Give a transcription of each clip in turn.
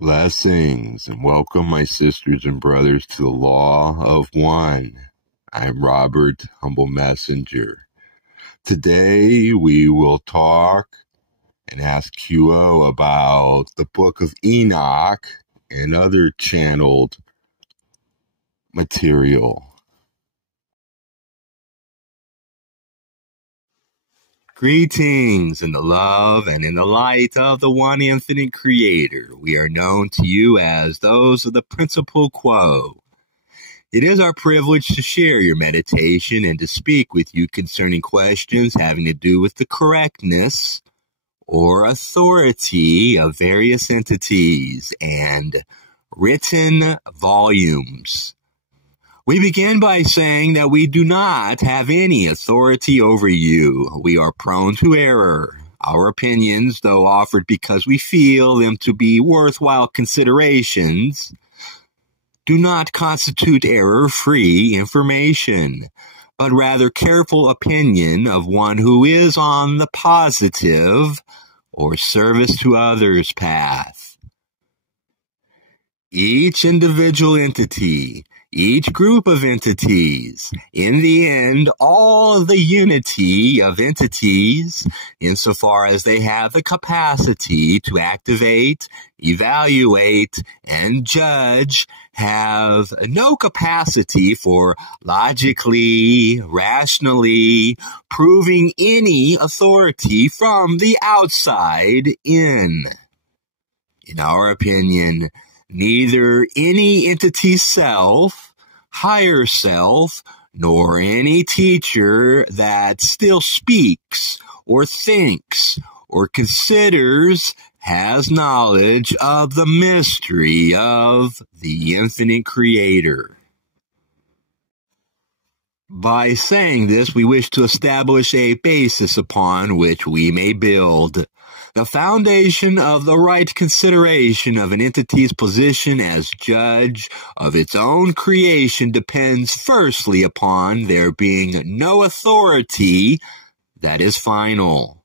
Blessings and welcome, my sisters and brothers, to the Law of One. I'm Robert, humble messenger. Today we will talk and ask QO about the book of Enoch and other channeled material. Greetings in the love and in the light of the one infinite creator. We are known to you as those of the principal quo. It is our privilege to share your meditation and to speak with you concerning questions having to do with the correctness or authority of various entities and written volumes. We begin by saying that we do not have any authority over you. We are prone to error. Our opinions, though offered because we feel them to be worthwhile considerations, do not constitute error-free information, but rather careful opinion of one who is on the positive or service to others path. Each individual entity, each group of entities, in the end, all the unity of entities, insofar as they have the capacity to activate, evaluate, and judge, have no capacity for logically, rationally proving any authority from the outside in. In our opinion, neither any entity's self, higher self, nor any teacher that still speaks or thinks or considers has knowledge of the mystery of the infinite creator. By saying this, we wish to establish a basis upon which we may build. The foundation of the right consideration of an entity's position as judge of its own creation depends firstly upon there being no authority that is final.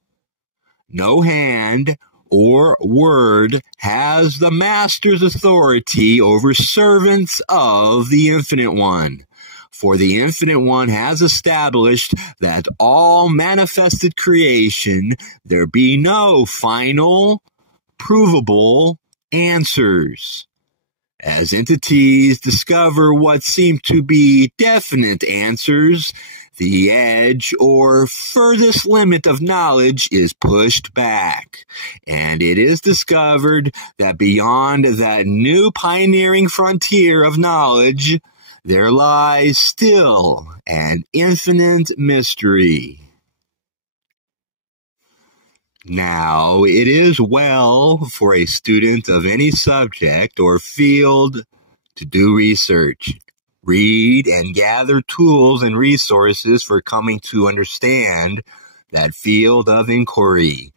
No hand or word has the master's authority over servants of the Infinite One. For the Infinite One has established that all manifested creation, there be no final, provable answers. As entities discover what seem to be definite answers, the edge or furthest limit of knowledge is pushed back, and it is discovered that beyond that new pioneering frontier of knowledge, there lies still an infinite mystery. Now, it is well for a student of any subject or field to do research, read and gather tools and resources for coming to understand that field of inquiry.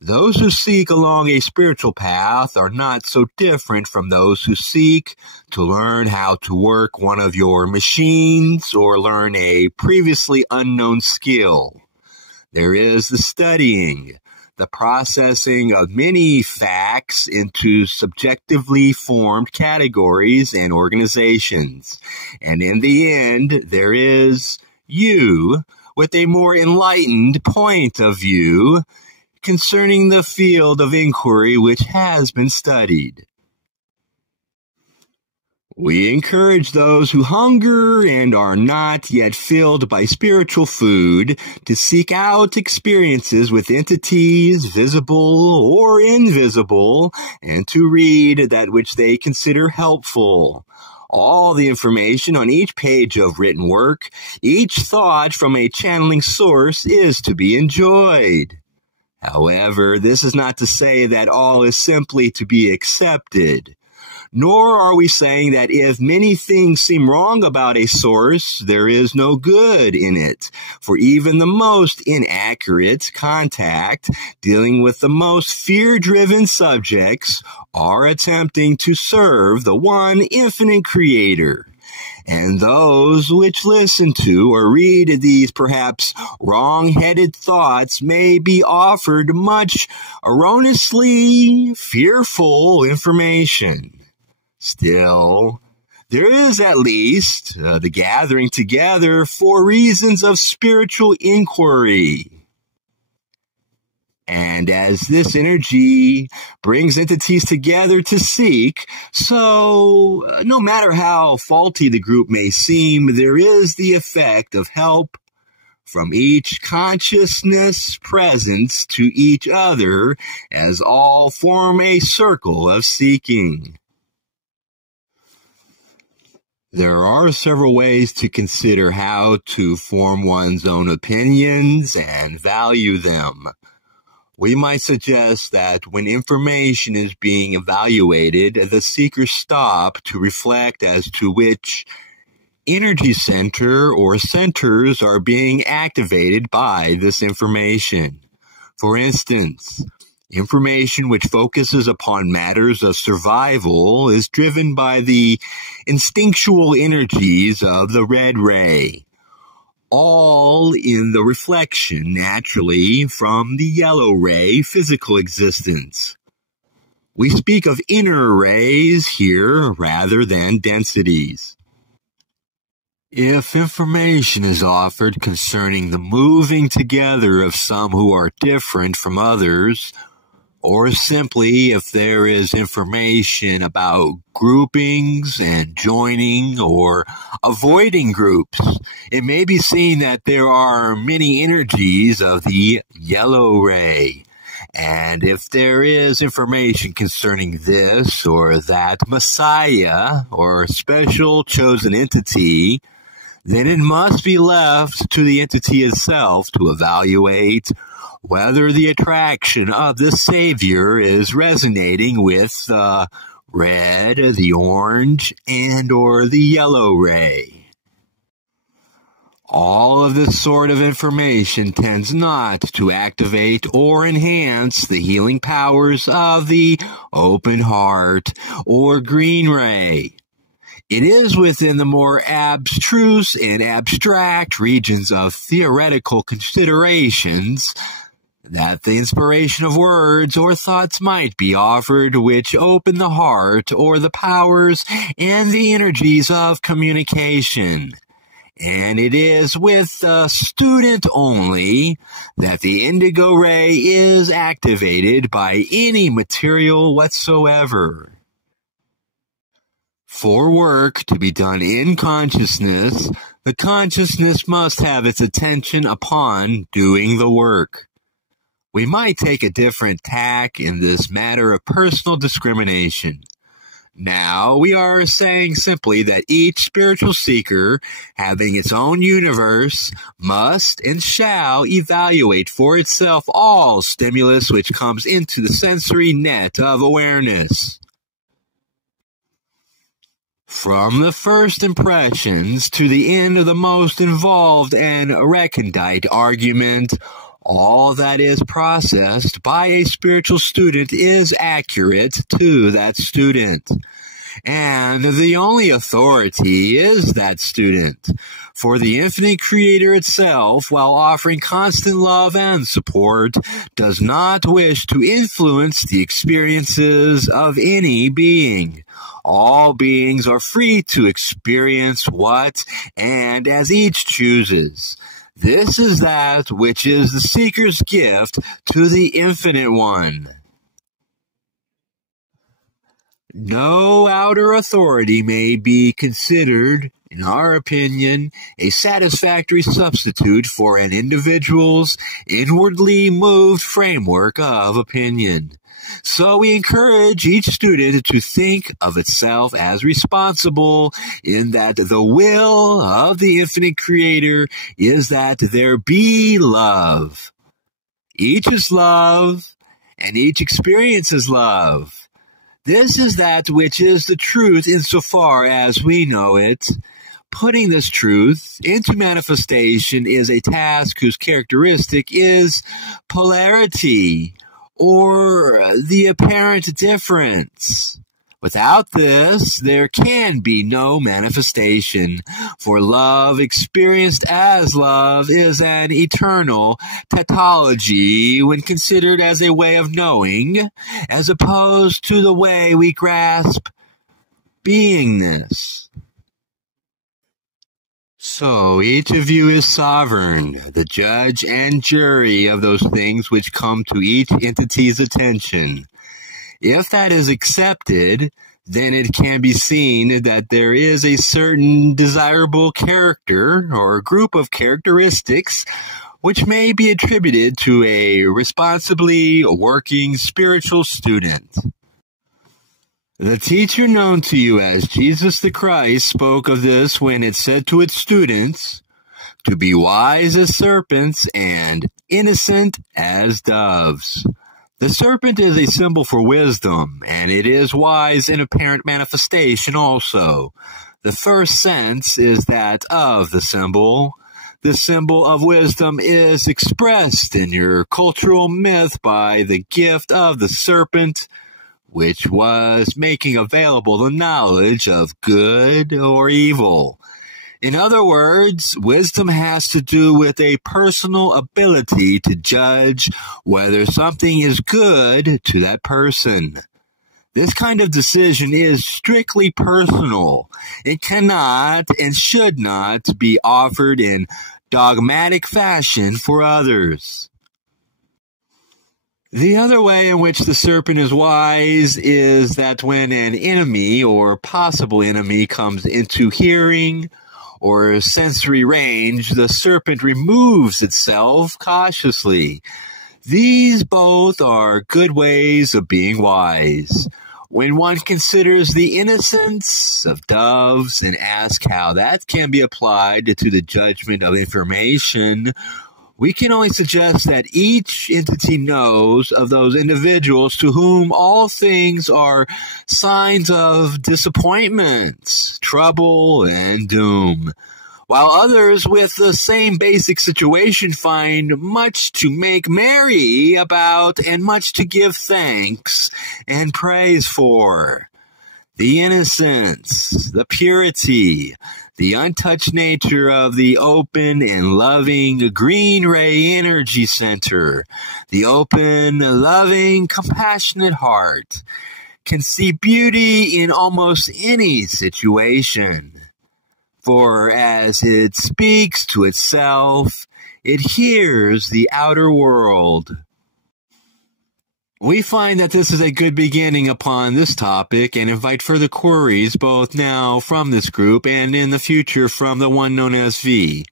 Those who seek along a spiritual path are not so different from those who seek to learn how to work one of your machines or learn a previously unknown skill. There is the studying, the processing of many facts into subjectively formed categories and organizations. And in the end, there is you with a more enlightened point of view concerning the field of inquiry which has been studied. We encourage those who hunger and are not yet filled by spiritual food to seek out experiences with entities, visible or invisible, and to read that which they consider helpful. All the information on each page of written work, each thought from a channeling source is to be enjoyed. However, this is not to say that all is simply to be accepted. Nor are we saying that if many things seem wrong about a source, there is no good in it. For even the most inaccurate contact, dealing with the most fear-driven subjects, are attempting to serve the one infinite creator. and those which listen to or read these perhaps wrong-headed thoughts may be offered much erroneously fearful information. Still, there is at least the gathering together for reasons of spiritual inquiry. And as this energy brings entities together to seek, so no matter how faulty the group may seem, there is the effect of help from each consciousness presence to each other, as all form a circle of seeking. There are several ways to consider how to form one's own opinions and value them. We might suggest that when information is being evaluated, the seekers stop to reflect as to which energy center or centers are being activated by this information. For instance, information which focuses upon matters of survival is driven by the instinctual energies of the red ray, all in the reflection, naturally, from the yellow ray physical existence. We speak of inner rays here rather than densities. If information is offered concerning the moving together of some who are different from others, or simply if there is information about groupings and joining or avoiding groups, it may be seen that there are many energies of the yellow ray. And if there is information concerning this or that Messiah or special chosen entity, then it must be left to the entity itself to evaluate whether the attraction of the Savior is resonating with the red, the orange, and or the yellow ray. All of this sort of information tends not to activate or enhance the healing powers of the open heart or green ray. It is within the more abstruse and abstract regions of theoretical considerations that the inspiration of words or thoughts might be offered which open the heart or the powers and the energies of communication. And it is with the student only that the indigo ray is activated by any material whatsoever. For work to be done in consciousness, the consciousness must have its attention upon doing the work. We might take a different tack in this matter of personal discrimination. Now, we are saying simply that each spiritual seeker, having its own universe, must and shall evaluate for itself all stimulus which comes into the sensory net of awareness. From the first impressions to the end of the most involved and recondite argument, all that is processed by a spiritual student is accurate to that student. And the only authority is that student. For the infinite creator itself, while offering constant love and support, does not wish to influence the experiences of any being. All beings are free to experience what and as each chooses. This is that which is the seeker's gift to the Infinite One. No outer authority may be considered, in our opinion, a satisfactory substitute for an individual's inwardly moved framework of opinion. So we encourage each student to think of itself as responsible in that the will of the infinite creator is that there be love. Each is love, and each experiences love. This is that which is the truth insofar as we know it. Putting this truth into manifestation is a task whose characteristic is polarity, or the apparent difference. Without this, there can be no manifestation, for love experienced as love is an eternal tautology when considered as a way of knowing, as opposed to the way we grasp beingness. So each of you is sovereign, the judge and jury of those things which come to each entity's attention. If that is accepted, then it can be seen that there is a certain desirable character or group of characteristics which may be attributed to a responsibly working spiritual student. The teacher known to you as Jesus the Christ spoke of this when it said to its students, to be wise as serpents and innocent as doves. The serpent is a symbol for wisdom, and it is wise in apparent manifestation also. The first sense is that of the symbol. The symbol of wisdom is expressed in your cultural myth by the gift of the serpent, which was making available the knowledge of good or evil. In other words, wisdom has to do with a personal ability to judge whether something is good to that person. This kind of decision is strictly personal. It cannot and should not be offered in dogmatic fashion for others. The other way in which the serpent is wise is that when an enemy or possible enemy comes into hearing or sensory range, the serpent removes itself cautiously. These both are good ways of being wise. When one considers the innocence of doves and asks how that can be applied to the judgment of information, we can only suggest that each entity knows of those individuals to whom all things are signs of disappointment, trouble, and doom, while others with the same basic situation find much to make merry about and much to give thanks and praise for. The innocence, the purity, the untouched nature of the open and loving green ray energy center, the open, loving, compassionate heart, can see beauty in almost any situation. For as it speaks to itself, it hears the outer world. We find that this is a good beginning upon this topic and invite further queries both now from this group and in the future from the one known as V.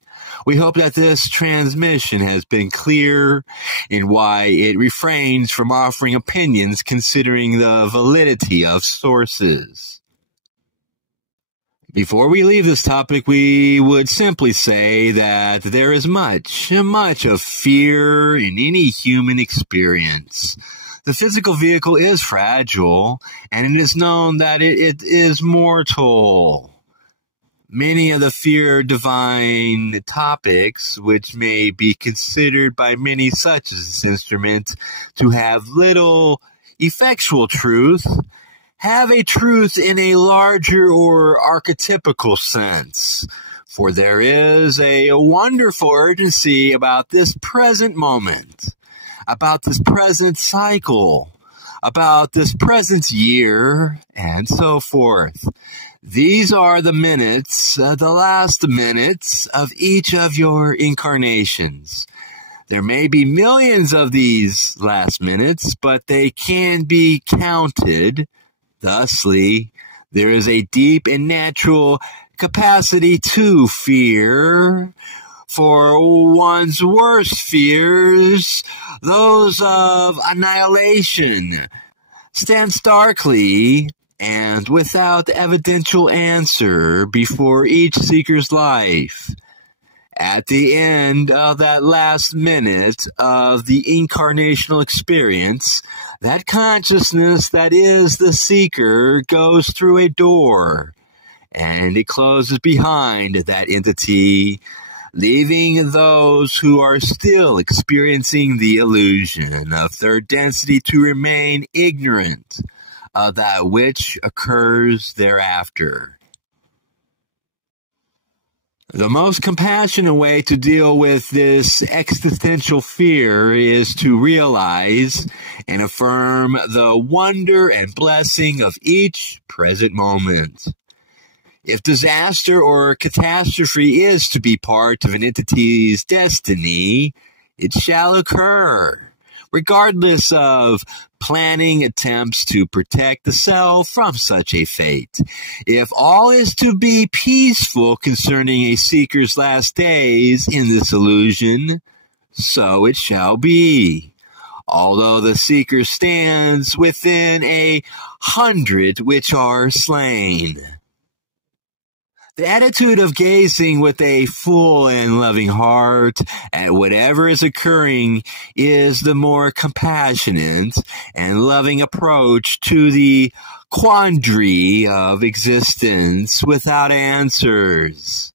We hope that this transmission has been clear in why it refrains from offering opinions considering the validity of sources. Before we leave this topic, we would simply say that there is much of fear in any human experience. The physical vehicle is fragile, and it is known that it is mortal. Many of the fear-divine topics, which may be considered by many such as this instrument to have little effectual truth, have a truth in a larger or archetypical sense. For there is a wonderful urgency about this present moment, about this present cycle, about this present year, and so forth. These are the minutes, the last minutes of each of your incarnations. There may be millions of these last minutes, but they can be counted. Thusly, there is a deep and natural capacity to fear. For one's worst fears, those of annihilation, stand starkly and without evidential answer before each seeker's life. At the end of that last minute of the incarnational experience, that consciousness that is the seeker goes through a door, and it closes behind that entity, leaving those who are still experiencing the illusion of third density to remain ignorant of that which occurs thereafter. The most compassionate way to deal with this existential fear is to realize and affirm the wonder and blessing of each present moment. If disaster or catastrophe is to be part of an entity's destiny, it shall occur, regardless of planning attempts to protect the self from such a fate. If all is to be peaceful concerning a seeker's last days in this illusion, so it shall be. Although the seeker stands within 100 which are slain. The attitude of gazing with a full and loving heart at whatever is occurring is the more compassionate and loving approach to the quandary of existence without answers.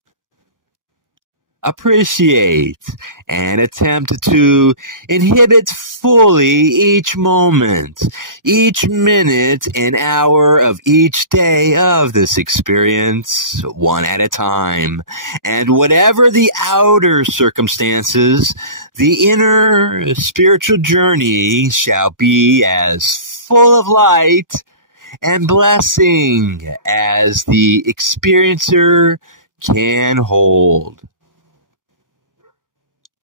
Appreciate and attempt to inhibit fully each moment, each minute and hour of each day of this experience, one at a time. And whatever the outer circumstances, the inner spiritual journey shall be as full of light and blessing as the experiencer can hold.